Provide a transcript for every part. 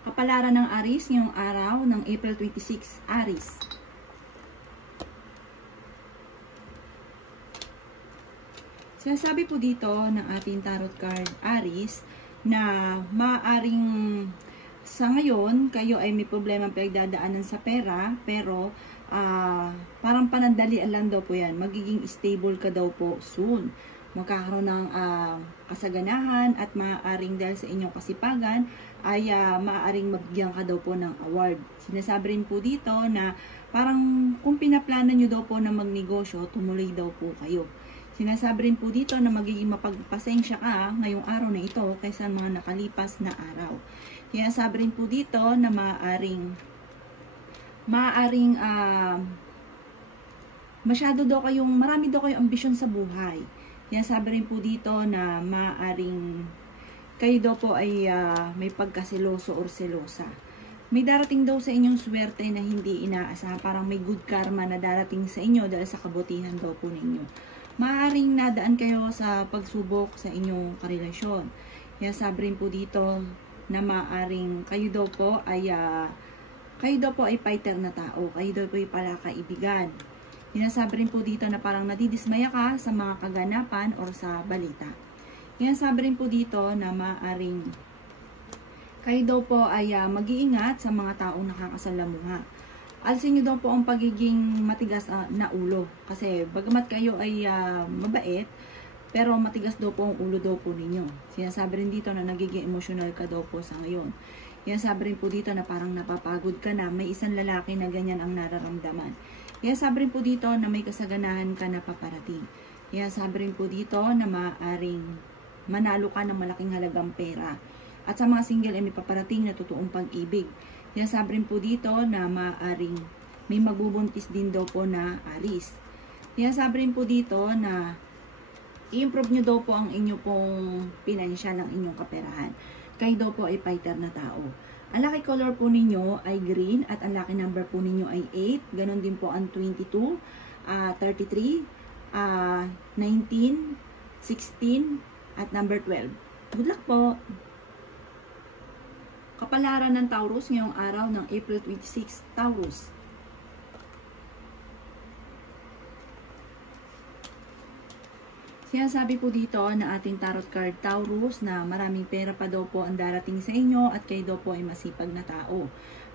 Kapalaran ng Aries ngayong araw ng April 26, Aries. Sinasabi po dito ng ating tarot card, Aries, na maaaring sa ngayon, kayo ay may problema pinagdadaanan sa pera, pero parang panandalian lang daw po yan. Magiging stable ka daw po soon. Magkakaroon ng kasaganahan at maaaring dahil sa inyong kasipagan ay maaaring mabigyan ka daw po ng award. Sinasabi rin po dito na parang kung pinaplano nyo daw po na magnegosyo, tumuloy daw po kayo. Sinasabi rin po dito na magiging mapagpasensya ka ngayong araw na ito kaysa mga nakalipas na araw. Sinasabi rin po dito na masyado daw kayong, marami daw kayong ambisyon sa buhay. Sinasabi rin po dito na maaaring kayo daw po ay may pagkasiloso or selosa. May darating daw sa inyong swerte na hindi inaasahan, parang may good karma na darating sa inyo dahil sa kabutihan daw po ninyo. Maaaring nadaan kayo sa pagsubok sa inyong karelasyon. Sinasabi rin po dito na maaaring kayo daw po ay fighter na tao, kayo daw po ay palakaibigan. Sinasabi rin po dito na parang nadidismaya ka sa mga kaganapan or sa balita. Sinasabi rin po dito na maaaring kayo daw po ay mag-iingat sa mga taong nakakasalamuha. Alisin nyo daw po ang pagiging matigas na ulo. Kasi bagamat kayo ay mabait, pero matigas daw po ang ulo daw po ninyo. Sinasabi rin dito na nagiging emotional ka daw po sa ngayon. Sinasabi rin po dito na parang napapagod ka na, may isang lalaki na ganyan ang nararamdaman. Sinasabi rin po dito na may kasaganahan ka na paparating. Sinasabi rin po dito na maaaring manalo ka ng malaking halagang pera. At sa mga single ay may paparating na totoong pag-ibig. Sinasabi rin po dito na maaaring may magbubuntis din daw po na Aries. Sinasabi rin po dito na i-improve nyo daw po ang inyo pong pinansyal ng inyong kaperahan. Kayo daw po ay fighter na tao. Ang lucky color po ninyo ay green at ang lucky number po ninyo ay 8. Ganon din po ang 22, 33, 19, 16 at number 12. Good luck po! Kapalaran ng Taurus ngayong araw ng April 26, Taurus. Sinasabi po dito na ating tarot card Taurus na maraming pera pa daw po ang darating sa inyo at kayo daw po ay masipag na tao.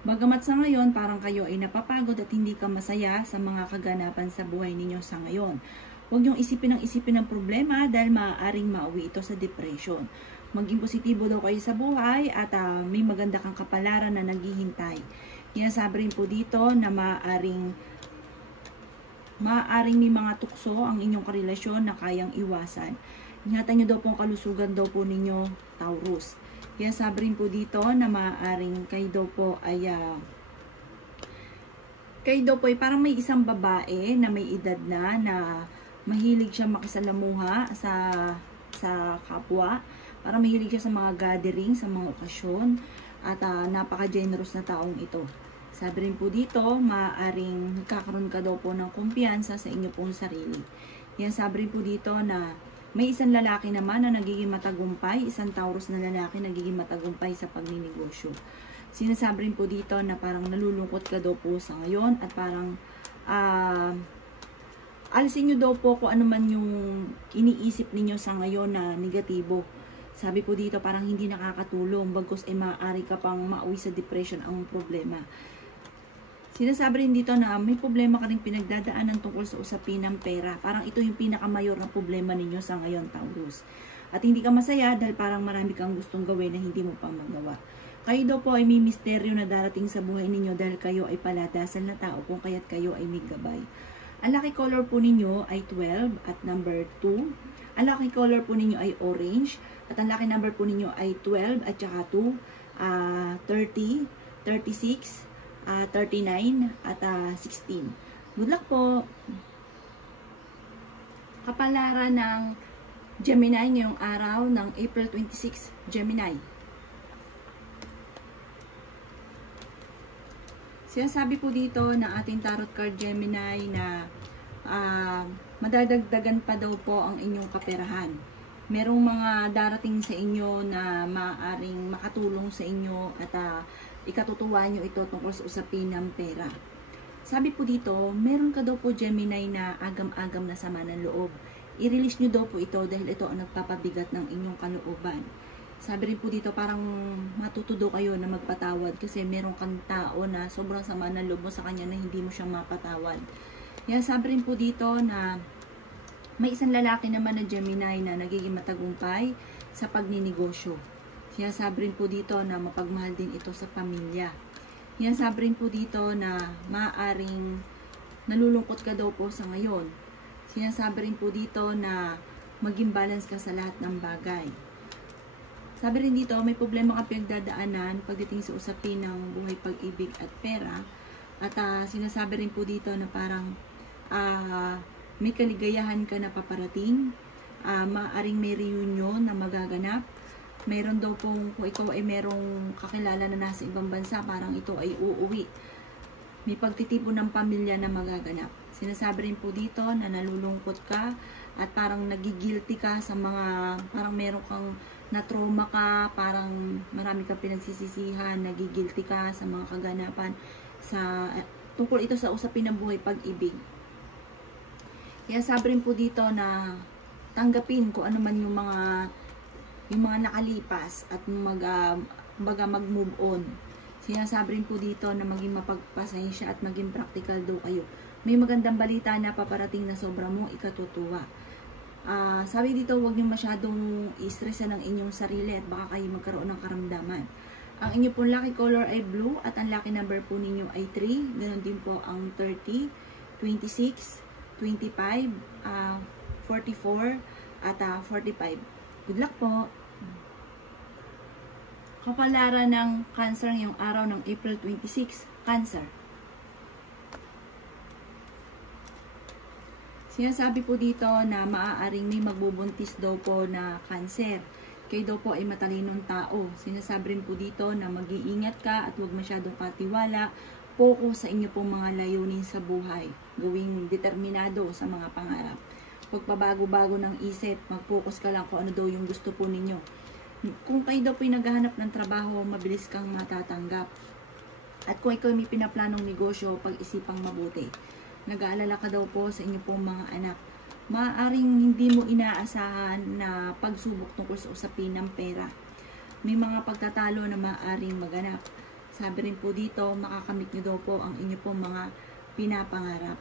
Bagamat sa ngayon parang kayo ay napapagod at hindi ka masaya sa mga kaganapan sa buhay ninyo sa ngayon. Huwag niyong isipin ng problema dahil maaaring mauwi ito sa depression. Maging positibo daw kayo sa buhay at may maganda kang kapalaran na naghihintay. Sinasabi rin po dito na maaaring may mga tukso ang inyong karelasyon na kayang iwasan. Ingatan nyo daw po ang kalusugan daw po ninyo, Taurus. Sinasabi rin po dito na maaaring kayo daw po ay parang may isang babae na may edad na mahilig siya makisalamuha sa kapwa. Parang mahilig siya sa mga gathering, sa mga okasyon, at napaka-generous na taong ito. Sabi rin po dito, maaaring kakaroon ka daw po ng kumpiyansa sa inyo pong sarili. Yan, sabi rin po dito na may isang lalaki naman na nagiging matagumpay, isang Taurus na lalaki nagiging matagumpay sa pagninegosyo. Sinasabi rin po dito na parang nalulungkot ka daw po sa ngayon at parang alisin nyo daw po kung ano man yung iniisip ninyo sa ngayon na negatibo. Sabi po dito parang hindi nakakatulong, bagkus ay maaari ka pang mauwi sa depression ang problema. Sinasabi rin dito na may problema ka rin pinagdadaanan tungkol sa usapin ng pera. Parang ito yung pinakamayor na problema ninyo sa ngayon, Taurus. At hindi ka masaya dahil parang marami kang gustong gawin na hindi mo pa magawa. Kayo daw po ay may misteryo na darating sa buhay ninyo dahil kayo ay paladasal na tao kung kaya't kayo ay may gabay. Ang lucky color po ninyo ay 12 at number 2. Ang lucky color po ninyo ay orange. At ang lucky number po ninyo ay 12 at saka 2, 30, 36, 39 at 16. Good luck po! Kapalaran ng Gemini ngayong araw ng April 26, Gemini. Sinasabi po dito ng ating tarot card Gemini na madadagdagan pa daw po ang inyong kaperahan. merong mga darating sa inyo na maaaring makatulong sa inyo at ikatutuwa nyo ito tungkol sa usapin ng pera. Sabi po dito, meron ka daw po Gemini na agam-agam na sama ng loob. I-release nyo daw po ito dahil ito ang nagpapabigat ng inyong kalooban. Sabi rin po dito, parang matutudo kayo na magpatawad kasi meron kang tao na sobrang sama ng loob mo sa kanya na hindi mo siya mapatawad. Yan, sabi rin po dito na may isang lalaki naman na Gemini na nagiging matagumpay sa pagninegosyo. Sinasabi rin po dito na mapagmahal din ito sa pamilya. Sinasabi rin po dito na maaaring nalulungkot ka daw po sa ngayon. Sinasabi rin po dito na maging balance ka sa lahat ng bagay. Sabi rin dito, may problema ka pinagdadaanan pagdating sa usapin ng buhay, pag-ibig at pera. At sinasabi rin po dito na parang may kaligayahan ka na paparating, maaaring may reunion na magaganap. Mayroon daw kung ikaw ay merong kakilala na nasa ibang bansa, parang ito ay uuwi. May pagtitipon ng pamilya na magaganap. Sinasabi rin po dito na nalulungkot ka at parang nagigilty ka sa mga, parang meron kang na-trauma ka, parang marami kang pinagsisisihan, nagigilty ka sa mga kaganapan, tungkol ito sa usapin ng buhay, pag-ibig. Kaya sabi rin po dito na tanggapin kung ano man yung mga nakalipas at mag-move on. Sinasabi rin po dito na maging mapagpasensya at maging practical daw kayo. May magandang balita na paparating na sobra mong ikatutuwa. Sabi dito, huwag niyo masyadong i-stressan ng inyong sarili at baka kayo magkaroon ng karamdaman. Ang inyo pong lucky color ay blue at ang lucky number po ninyo ay 3. Ganon din po ang 30, 26, 25, 44, at 45. Good luck po! Kapalaran ng Cancer ngayong araw ng April 26, Cancer. Sinasabi po dito na maaaring may magbubuntis daw po na Cancer. Kayo daw po ay matalinong tao. Sinasabi rin po dito na mag-iingat ka at huwag masyadong katiwala. Focus sa inyo pong mga layunin sa buhay. Gawing determinado sa mga pangarap. Huwag pabago-bago ng isip. Mag-focus ka lang kung ano daw yung gusto po ninyo. Kung kayo daw po ay naghahanap ng trabaho, mabilis kang matatanggap. At kung ikaw may pinaplanong negosyo, pag-isipang mabuti. Nag-aalala ka daw po sa inyo pong mga anak. Maaaring hindi mo inaasahan na pagsubok tungkol sa usapin ng pera. May mga pagtatalo na maaaring maganap. Sabi rin po dito, makakamit nyo daw po ang inyo pong mga pinapangarap.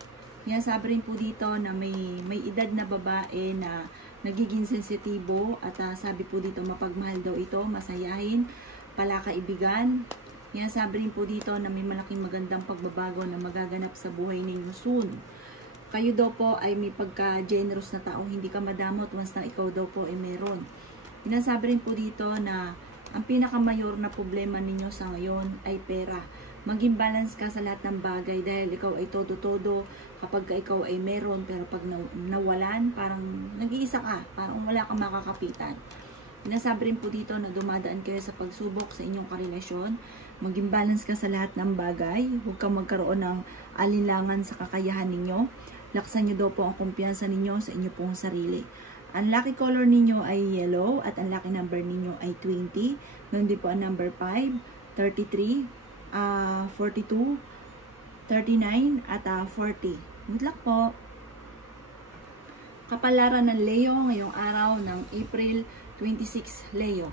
Yan, sabi rin po dito na may edad na babae na nagiging sensitibo at sabi po dito mapagmahal daw ito, masayahin, palakaibigan. Yan, sabi rin po dito na may malaking magandang pagbabago na magaganap sa buhay ninyo soon. Kayo daw po ay may pagka-generous na taong hindi ka madamot once na ikaw daw po ay meron. Inasabi rin po dito na ang pinakamayor na problema ninyo sa ngayon ay pera. Maging balance ka sa lahat ng bagay dahil ikaw ay todo-todo kapag ikaw ay meron, pero pag nawalan, parang nag-iisa ka, parang wala kang makakapitan. Inasabi rin po dito na dumadaan kayo sa pagsubok sa inyong karelasyon. Maging balance ka sa lahat ng bagay. Huwag kang magkaroon ng alinlangan sa kakayahan ninyo. Laksan nyo daw po ang kumpiyansa ninyo sa inyo pong sarili. Ang lucky color ninyo ay yellow at ang lucky number ninyo ay 20. Ganun din po ang number 5, 33, 42, 39, at 40. Good luck po! Kapalaran ng Leo ngayong araw ng April 26, Leo.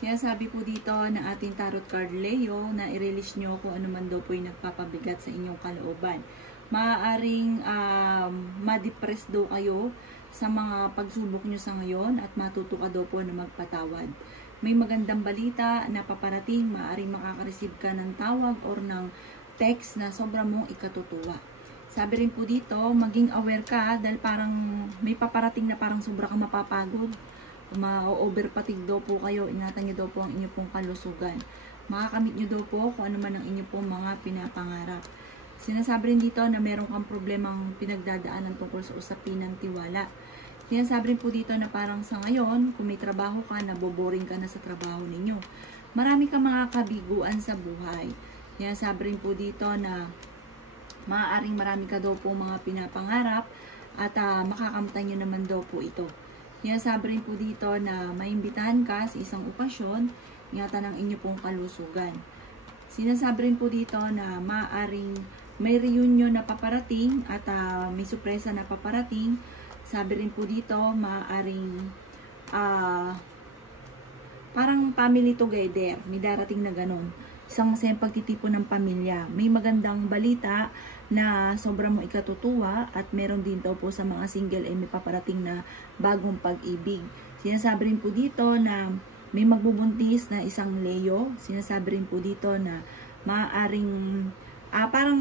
Sinasabi po dito na ating tarot card Leo na i-release nyo kung ano man daw po yung nagpapabigat sa inyong kalooban. Maaaring ma-depress daw kayo sa mga pagsubok nyo sa ngayon at matuto ka daw po na magpatawad. May magandang balita na paparating, maaaring makaka-receive ka ng tawag or ng text na sobrang mong ikatutuwa. Sabi rin po dito, maging aware ka dahil parang may paparating na parang sobra kang mapapagod. Ma-overpatig daw po kayo, ingatan nyo daw po ang inyong pong kalusugan. Makakamit nyo daw po kung ano man ang inyong pong mga pinapangarap. Sinasabi rin dito na meron kang problemang pinagdadaanan tungkol sa usapin ng tiwala. Sinasabi rin po dito na parang sa ngayon, kung may trabaho ka, naboboring ka na sa trabaho ninyo. Marami kang mga kabiguan sa buhay. Sinasabi rin po dito na maaaring marami ka daw po mga pinapangarap at makakamtan nyo naman daw po ito. Yan, sabi rin po dito na maimbitahan ka sa isang okasyon, ingatan ng inyo pong kalusugan. Sinasabi rin po dito na maaaring may reunion na paparating at may sorpresa na paparating. Sabi rin po dito, maaaring parang family together, may darating na ganun. Isang masayang pagtitipon ng pamilya. May magandang balita na sobrang mo ikatutuwa at meron din daw po sa mga single ay may paparating na bagong pag-ibig. Sinasabi rin po dito na may magbubuntis na isang Leo. Sinasabi rin po dito na maaaring parang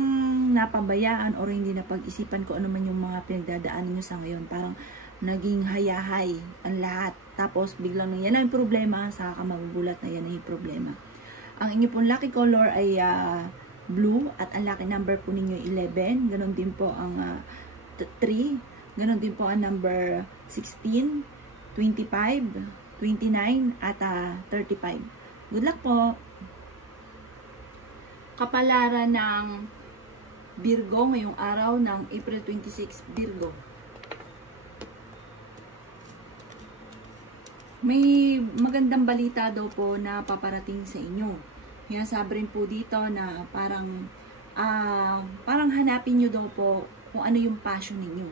napabayaan o hindi na pag-isipan ko ano man yung mga pinagdadaanan nyo sa ngayon. Parang naging hayahay ang lahat. Tapos biglang yan ang problema, saka magugulat na yan ang problema. Ang inyo pong lucky color ay blue at ang lucky number po ninyo 11. Ganon din po ang 3. Ganon din po ang number 16, 25, 29 at 35. Good luck po! Kapalaran ng Virgo ngayong araw ng April 26, Virgo. May magandang balita daw po na paparating sa inyo. Yan, sabi rin po dito na parang hanapin nyo daw po kung ano yung passion ninyo.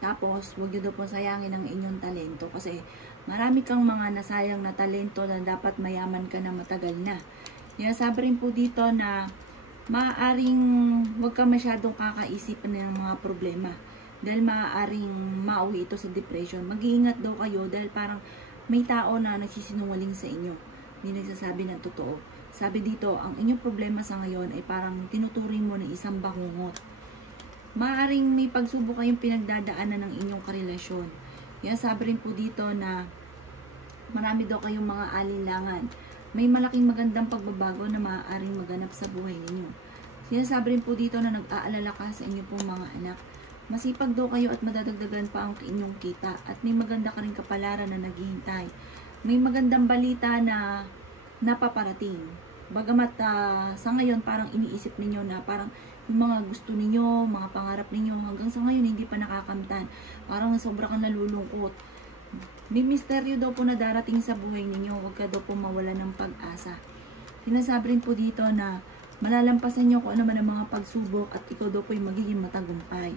Tapos, huwag nyo daw po sayangin ang inyong talento kasi marami kang mga nasayang na talento na dapat mayaman ka na matagal na. Yan, sabi rin po dito na maaaring huwag ka masyadong kakaisipan ng mga problema dahil maaaring mauwi ito sa depression. Mag-iingat daw kayo dahil parang may tao na nagsisinungaling sa inyo. Hindi nagsasabi ng totoo. Sabi dito, ang inyong problema sa ngayon ay parang tinuturing mo na isang bangungot. Maaaring may pagsubok kayong pinagdadaanan ng inyong karelasyon. Yan, sabi rin po dito na marami daw kayong mga alinlangan. May malaking magandang pagbabago na maaaring maganap sa buhay ninyo. Sinasabi rin po dito na nag-aalala ka sa inyong pong mga anak. Masipag daw kayo at madadagdagan pa ang inyong kita at may maganda ka rin kapalaran na naghihintay. May magandang balita na napaparating. Bagamat sa ngayon parang iniisip ninyo na parang yung mga gusto ninyo, mga pangarap ninyo hanggang sa ngayon hindi pa nakakamtan. Parang sobra kang nalulungkot. May misteryo daw po na darating sa buhay ninyo. Huwag ka daw po mawala ng pag-asa. Sinasabi rin po dito na malalampasan nyo kung ano man ang mga pagsubok at ikaw daw po yung magiging matagumpay.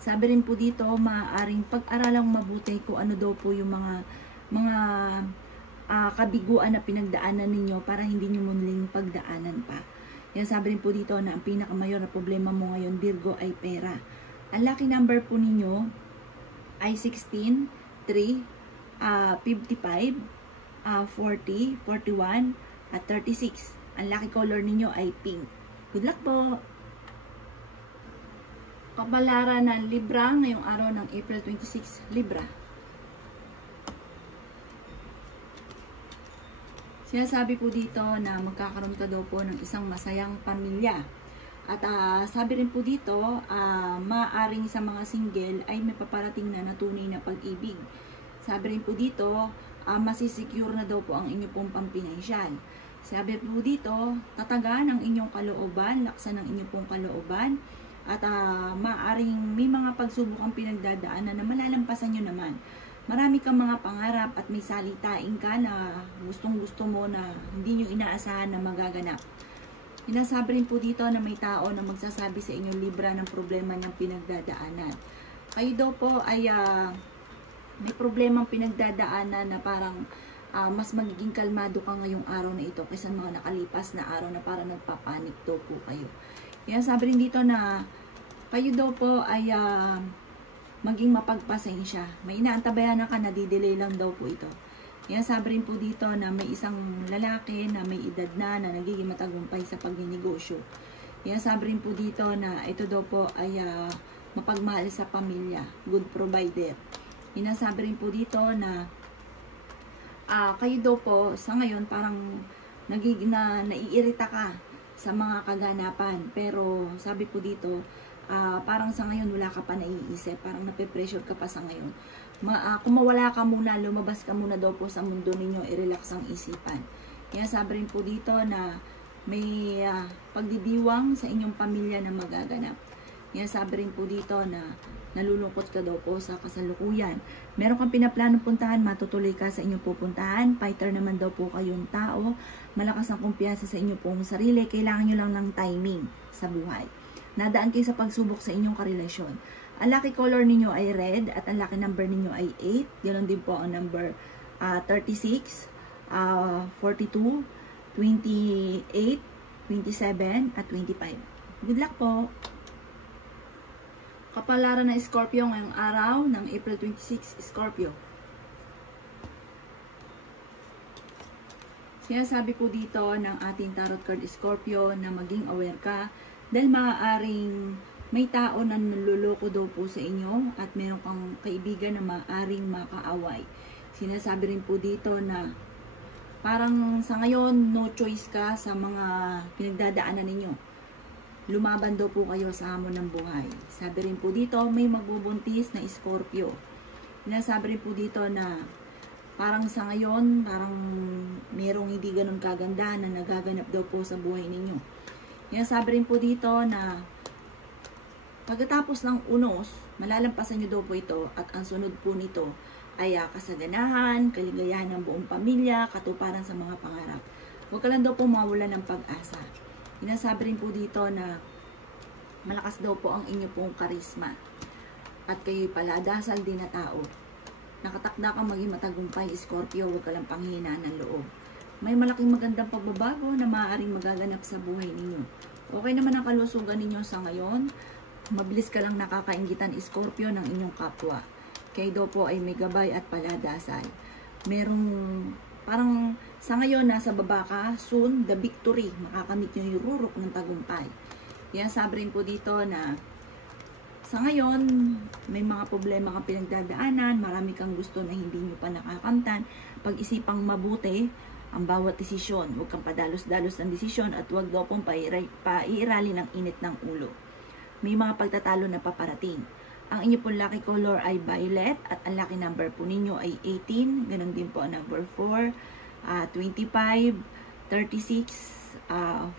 Sabi rin po dito, maaaring pag-aralang mabuti kung ano daw po yung mga kabiguan na pinagdaanan ninyo para hindi nyo muling pagdaanan pa. Yan, sabi rin po dito na ang pinakamayor na problema mo ngayon, Virgo, ay pera. Ang lucky number po ninyo ay 16, 3, 55, 40, 41, at 36. Ang lucky color ninyo ay pink. Good luck po! Kapalaran ng Libra ngayong araw ng April 26, Libra. Sinasabi po dito na magkakaroon ka daw po ng isang masayang pamilya. At sabi rin po dito, maaaring sa mga single ay may paparating na tunay na pag-ibig. Sabi rin po dito, masisecure na daw po ang inyong pong pampinansyal. Sabi po dito, tatagan ang inyong kalooban, laksan ang inyong pong kalooban. At maaaring may mga pagsubok ang pinagdadaanan na malalampasan nyo naman. Marami kang mga pangarap at may salitain ka na gustong-gusto mo na hindi nyo inaasahan na magaganap. Sinasabi rin po dito na may tao na magsasabi sa inyo Libra ng problema niyang pinagdadaanan. Kayo daw po ay may problemang pinagdadaanan na parang mas magiging kalmado ka ngayong araw na ito kaysa mga nakalipas na araw na parang nagpapanik daw po kayo. Yan, sabi rin dito na kayo daw po ay maging mapagpasensya. May inaantabayan na ka, nadidelay lang daw po ito. Yan, sabi rin po dito na may isang lalaki na may edad na nagiging matagumpay sa pagninegosyo. Yan, sabi rin po dito na ito daw po ay mapagmahal sa pamilya, good provider. Yan, sabi rin po dito na kayo daw po sa ngayon parang naiirita ka sa mga kaganapan. Pero sabi po dito, parang sa ngayon wala ka pa naiisip, parang nape-pressure ka pa sa ngayon. Kung mawala ka muna, lumabas ka muna daw po sa mundo ninyo, i-relax ang isipan. Kaya sabi rin po dito na may pagdidiwang sa inyong pamilya na magaganap. Kaya sabi rin po dito na Nalulungkot ka daw po sa kasalukuyan. Meron kang pinaplanong puntahan, matutuloy ka sa inyong pupuntahan. Fighter naman daw po kayong tao. Malakas ang kumpiyansa sa inyong pong sarili. Kailangan nyo lang ng timing sa buhay. Nadaan kayo sa pagsubok sa inyong karelasyon. Ang lucky color ninyo ay red at ang lucky number ninyo ay 8. Ganon din po ang number 36, 42, 28, 27, at 25. Good luck po! Kapalaran ng Scorpio ngayong araw ng April 26, Scorpio. Sinasabi po dito ng ating tarot card Scorpio na maging aware ka dahil maaaring may tao na naluloko daw po sa inyo at meron kang kaibigan na maaaring makaaway. Sinasabi rin po dito na parang sa ngayon no choice ka sa mga pinagdadaanan ninyo. Lumaban daw po kayo sa hamon ng buhay. Sabi rin po dito, may magbubuntis na Scorpio. Sinasabi rin po dito na parang sa ngayon, parang merong hindi ganun kaganda na nagaganap daw po sa buhay ninyo. Sinasabi rin po dito na pagkatapos ng unos, malalampasan nyo daw po ito at ang sunod po nito ay kasaganahan, kaligayahan ng buong pamilya, katuparan sa mga pangarap. Huwag ka lang daw po mawala ng pag-asa. Sinasabi rin po dito na malakas daw po ang inyo pong karisma at kayo'y paladasal din na tao. Nakatakda kang maging matagumpay, Scorpio, huwag ka lang panghihinaan ng loob. May malaking magandang pagbabago na maaaring magaganap sa buhay ninyo. Okay naman ang kalusugan ninyo sa ngayon. Mabilis ka lang nakakainggitan, Scorpio, ng inyong kapwa. Kayo daw po ay may gabay at paladasal. Merong parang sa ngayon, nasa baba ka, soon, the victory. Makakamit nyo yung rurok ng tagumpay. Yan, sabi rin po dito na sa ngayon, may mga problema kang pinagdadaanan, marami kang gusto na hindi nyo pa nakakamtan. Pag-isipang mabuti ang bawat desisyon. Huwag kang padalos-dalos ng desisyon at huwag daw pong paiirali ng init ng ulo. May mga pagtatalo na paparating. Ang inyo pong lucky color ay violet at ang lucky number po ninyo ay 18. Ganon din po ang number 4, 25, 36,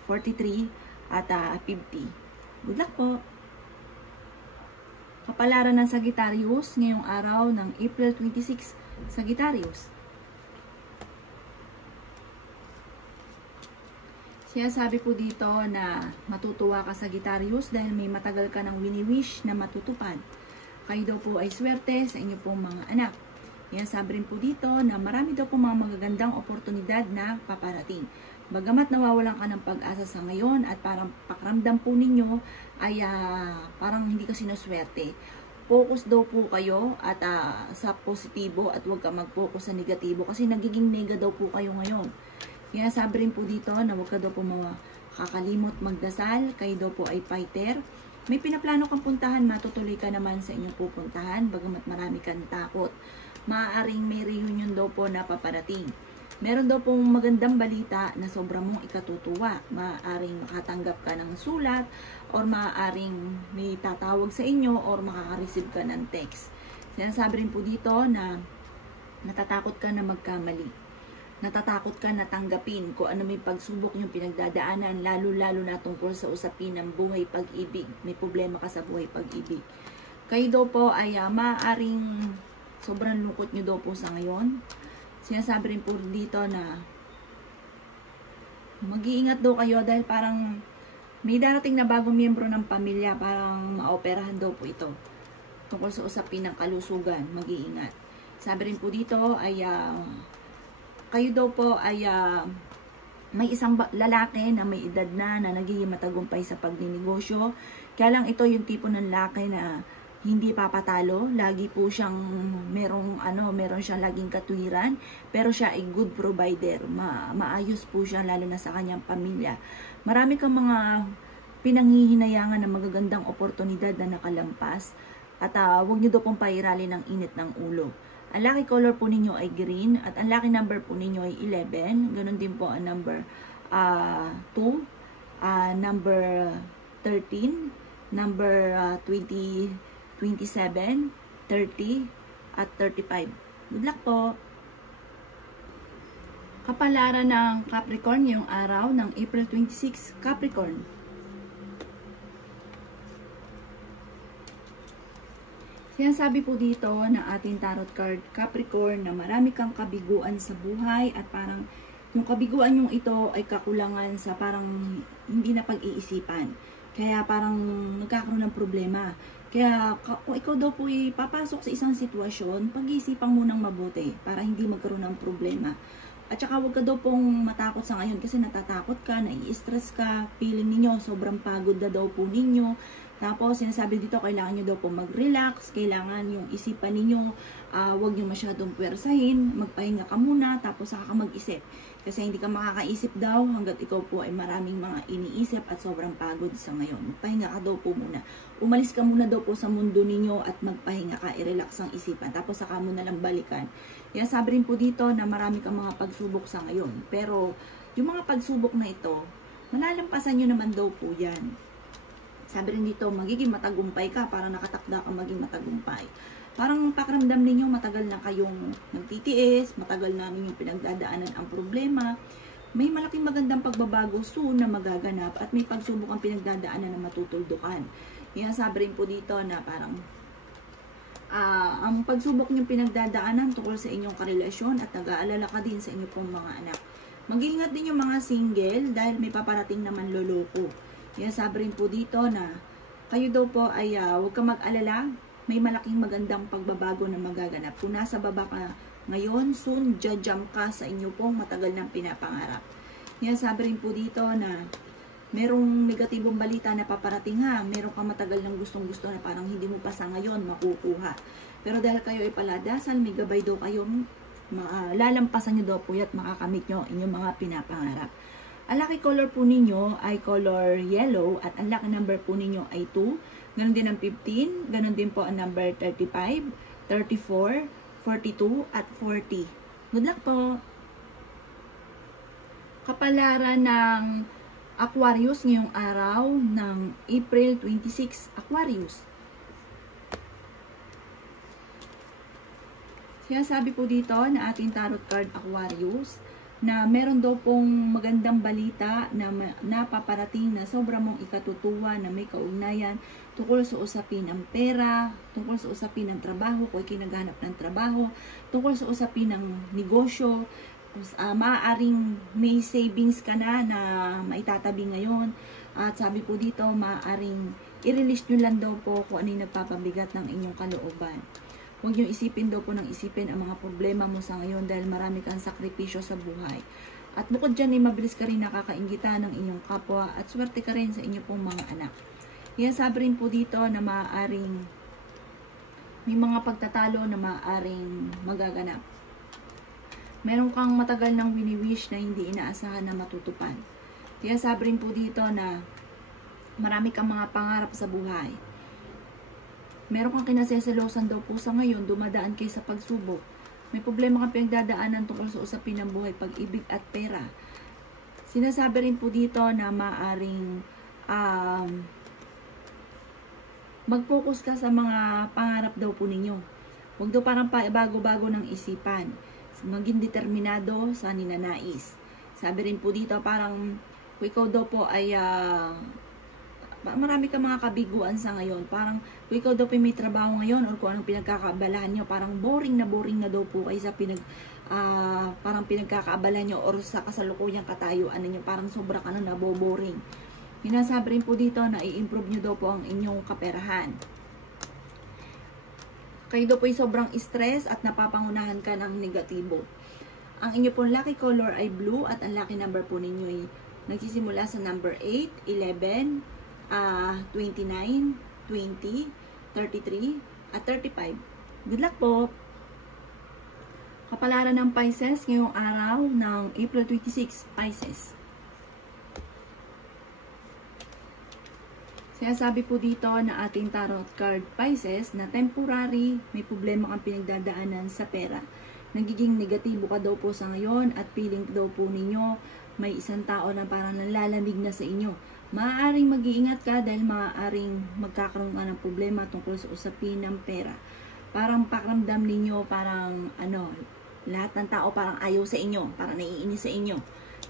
43, at 50. Good luck po! Kapalaran ng Sagittarius ngayong araw ng April 26, Sagittarius. Sinasabi po dito na matutuwa ka, Sagittarius, dahil may matagal ka ng wini-wish na matutupad. Kayo daw po ay swerte sa inyo pong mga anak. Yan, sabi rin po dito na marami daw po mga magagandang oportunidad na paparating. Bagamat nawawalan ka ng pag-asa sa ngayon at parang pakiramdam po ninyo ay parang hindi ka sinuswerte. Focus daw po kayo at sa positibo at huwag ka mag-focus sa negatibo kasi nagiging nega daw po kayo ngayon. Yan, sabi rin po dito na huwag ka daw po makakalimot magdasal. Kayo daw po ay fighter. May pinaplano kang puntahan, matutuloy ka naman sa inyong pupuntahan, bagamat marami kang takot. Maaaring may reunion daw po na paparating. Meron daw pong magandang balita na sobrang mong ikatutuwa. Maaaring makatanggap ka ng sulat or maaaring may tatawag sa inyo or makaka-receive ka ng text. Sinasabi rin po dito na natatakot ka na magkamali. Natatakot ka na tanggapin kung ano may pagsubok yung pinagdadaanan, lalo-lalo na tungkol sa usapin ng buhay pag-ibig. May problema ka sa buhay pag-ibig. Kayo daw po ay maaaring sobrang lungkot nyo daw po sa ngayon. Sinasabi rin po dito na mag-iingat daw kayo dahil parang may darating na bagong miyembro ng pamilya, parang maoperahan daw po ito. Tungkol sa usapin ng kalusugan, mag-iingat. Sabi rin po dito ay kayo daw po ay may isang lalaki na may edad na nagiging matagumpay sa pagninegosyo. Kaya lang ito yung tipo ng lalaki na hindi papatalo. Lagi po siyang meron siyang laging katwiran. Pero siya ay good provider. Maayos po siya lalo na sa kanyang pamilya. Marami kang mga pinanghihinayangan ng magagandang oportunidad na nakalampas. At huwag niyo daw pong pairali ng init ng ulo. Ang lucky color po ninyo ay green at ang lucky number po ninyo ay 11. Ganon din po ang number 2, number 13, number 20, 27, 30, at 35. Good luck po! Kapalaran ng Capricorn ngayong araw ng April 26, Capricorn. Sinasabi po dito na ating tarot card Capricorn na marami kang kabiguan sa buhay at parang yung kabiguan yung ito ay kakulangan sa parang hindi na pag-iisipan. Kaya parang nagkakaroon ng problema. Kaya kung ikaw daw po papasok sa isang sitwasyon, pag-iisipan mo ng mabuti para hindi magkaroon ng problema. At saka huwag ka daw pong matakot sa ngayon kasi natatakot ka, nai-stress ka, feeling ninyo, sobrang pagod na daw po ninyo. Tapos sinasabi dito, kailangan nyo daw po mag-relax, kailangan yung isipan ninyo, huwag nyo masyadong puwersahin, magpahinga ka muna, tapos saka ka mag-isip. Kasi hindi ka makakaisip daw hanggat ikaw po ay maraming mga iniisip at sobrang pagod sa ngayon. Magpahinga ka daw po muna. Umalis ka muna daw po sa mundo ninyo at magpahinga ka, i-relax ang isipan. Tapos saka mo na lang balikan. Kaya sabi rin po dito na marami kang mga pagsubok sa ngayon. Pero yung mga pagsubok na ito, malalampasan nyo naman daw po yan. Sabi rin dito, magiging matagumpay ka para nakatakda kang maging matagumpay. Parang pakiramdam ninyo matagal na kayong nagtitiis, matagal na ninyong pinagdadaanan ang problema. May malaking magandang pagbabago soon na magaganap at may pagsubok ang pinagdadaanan na matutuldukan. Kaya sabi rin po dito na parang ang pagsubok niyong pinagdadaanan tungkol sa inyong karelasyon at nag-aalala ka din sa inyong pong mga anak. Mag-iingat din yung mga single dahil may paparating naman loloko. Kaya sabi rin po dito na kayo daw po ay huwag ka mag-alala. May malaking magandang pagbabago na magaganap. Kung nasa baba ka ngayon, soon, jump ka sa inyo pong matagal ng pinapangarap. Kaya sabi rin po dito na merong negatibong balita na paparating ha. Meron ka matagal ng gustong-gusto na parang hindi mo pa sa ngayon makukuha. Pero dahil kayo ay paladasal, may gabay daw kayong lalampasan nyo daw po at makakamit nyo inyong mga pinapangarap. Ang lucky color po ninyo ay color yellow at ang lucky number po ninyo ay 2. Ganon din ang 15, ganon din po ang number 35, 34, 42, at 40. Good luck po! Kapalaran ng Aquarius ngayong araw ng April 26, Aquarius. Sinasabi po dito na ating tarot card Aquarius na meron daw pong magandang balita na napaparating na sobrang mong ikatutuwa na may kaugnayan tungkol sa usapin ng pera, tungkol sa usapin ng trabaho, kung ikay naghanap ng trabaho, tungkol sa usapin ng negosyo, maaaring may savings ka na maitatabi ngayon. At sabi po dito, maaaring i-release nyo lang daw po kung ano yung nagpapabigat ng inyong kalooban. Huwag nyo isipin daw po ng isipin ang mga problema mo sa ngayon dahil marami kang sakripisyo sa buhay. At bukod dyan ay mabilis ka rin nakakainggitan ng inyong kapwa at swerte ka rin sa inyong pong mga anak. Yan sabi rin po dito na maaaring may mga pagtatalo na maaaring magaganap. Meron kang matagal nang wini-wish na hindi inaasahan na matutupad. Kaya sabi rin po dito na marami kang mga pangarap sa buhay. Meron kang kinaseselosan daw po sa ngayon, dumadaan kayo sa pagsubok. May problema kang pinagdadaanan tungkol sa usapin ng buhay, pag-ibig at pera. Sinasabi rin po dito na maaaring mag-focus ka sa mga pangarap daw po ninyo. Huwag daw parang bago-bago ng isipan. Maging determinado sa ninanais. Sabi rin po dito parang kung ikaw daw po ay marami ka mga kabiguan sa ngayon. Parang kung ikaw daw may trabaho ngayon or kung anong pinagkakaabalahan nyo, parang boring na daw po kayo sa parang pinagkakaabalahan nyo or sa kasalukuyang katayuan ninyo. Parang sobra ka na naboboring. Hinasabi rin po dito na i-improve nyo daw po ang inyong kaperahan. Kayo daw po ay sobrang stress at napapangunahan ka ng negatibo. Ang inyo pong lucky color ay blue at ang lucky number po ninyo ay nagsisimula sa number 8, 11, 29, 20, 33, at 35. Good luck po! Kapalaran ng Pisces ngayong araw ng April 26, Pisces. Sinasabi po dito na ating tarot card Pisces na temporary, may problema kang pinagdadaanan sa pera. Nagiging negatibo ka daw po sa ngayon at feeling daw po ninyo may isang tao na parang nalalamig na sa inyo. Maaaring mag-iingat ka dahil maaaring magkakaroon ka ng problema tungkol sa usapin ng pera. Parang pakiramdam ninyo, parang lahat ng tao parang ayaw sa inyo, parang naiinis sa inyo.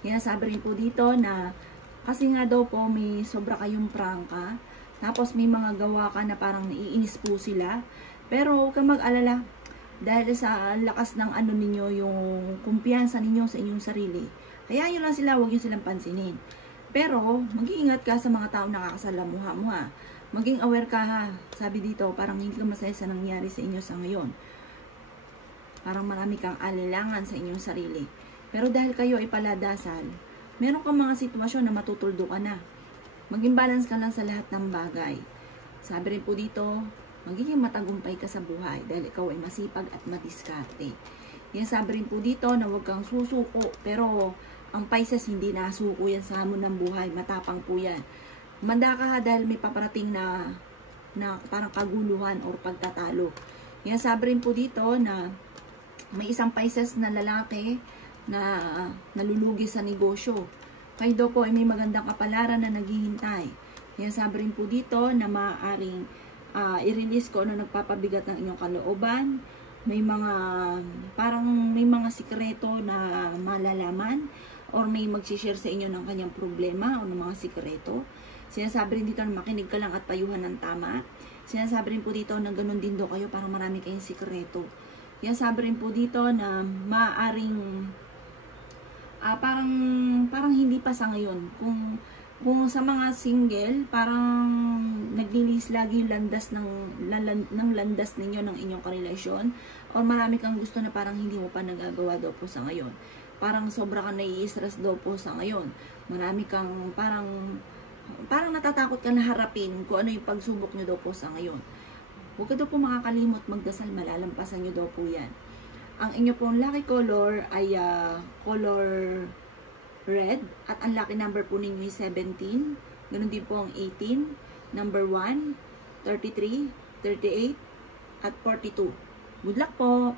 Kaya sabi rin po dito na kasi nga daw po may sobra kayong prangka, tapos may mga gawa ka na parang naiinis po sila, Pero huwag kang mag-alala dahil sa lakas ng ano ninyo, yung kumpiyansa ninyo sa inyong sarili. Hayaan nyo lang sila, huwag nyo silang pansinin. Pero, mag-iingat ka sa mga taong nakakasalamuha mo ha. Maging aware ka ha. Sabi dito, parang hindi ka masaya sa nangyari sa inyo sa ngayon. Parang marami kang alilangan sa inyong sarili. Pero dahil kayo ay paladasal, meron kang mga sitwasyon na matutuldo ka na. Maging balance ka lang sa lahat ng bagay. Sabi rin po dito, magiging matagumpay ka sa buhay dahil ikaw ay masipag at madiskarte. Yan sabi rin po dito na huwag kang susuko, pero ang Pisces hindi nasuko yan sa hamon ng buhay, matapang po yan. Manda ka ha dahil may paparating na parang kaguluhan o pagtatalo. Yan sabi rin po dito na may isang Pisces na lalaki na nalulugi sa negosyo. Kayo daw po ay may magandang kapalaran na naghihintay. Yan sabi rin po dito na maaaring i-release ko ano nagpapabigat ng inyong kalooban. May mga parang may mga sikreto na malalaman or may mag-share sa inyo ng kanyang problema o ng mga sikreto. Sinasabi rin dito na makinig ka lang at payuhan ng tama. Sinasabi rin po dito na ganun din daw kayo para marami kayong sikreto. Yan sabi rin po dito na maaaring parang hindi pa sa ngayon. Kung sa mga single, parang naglilis lagi yung landas ng landas ninyo ng inyong karelasyon, o marami kang gusto na parang hindi mo pa nagagawa daw po sa ngayon. Parang sobra ka nai-stress daw po sa ngayon. Marami kang parang natatakot ka na harapin kung ano yung pagsubok nyo daw po sa ngayon. Huwag ka daw po makakalimot magdasal, malalampasan nyo daw po yan. Ang inyo pong lucky color ay color red, at ang lucky number po ninyo ay 17, ganun din po ang 18, number 1, 33, 38, at 42. Good luck po!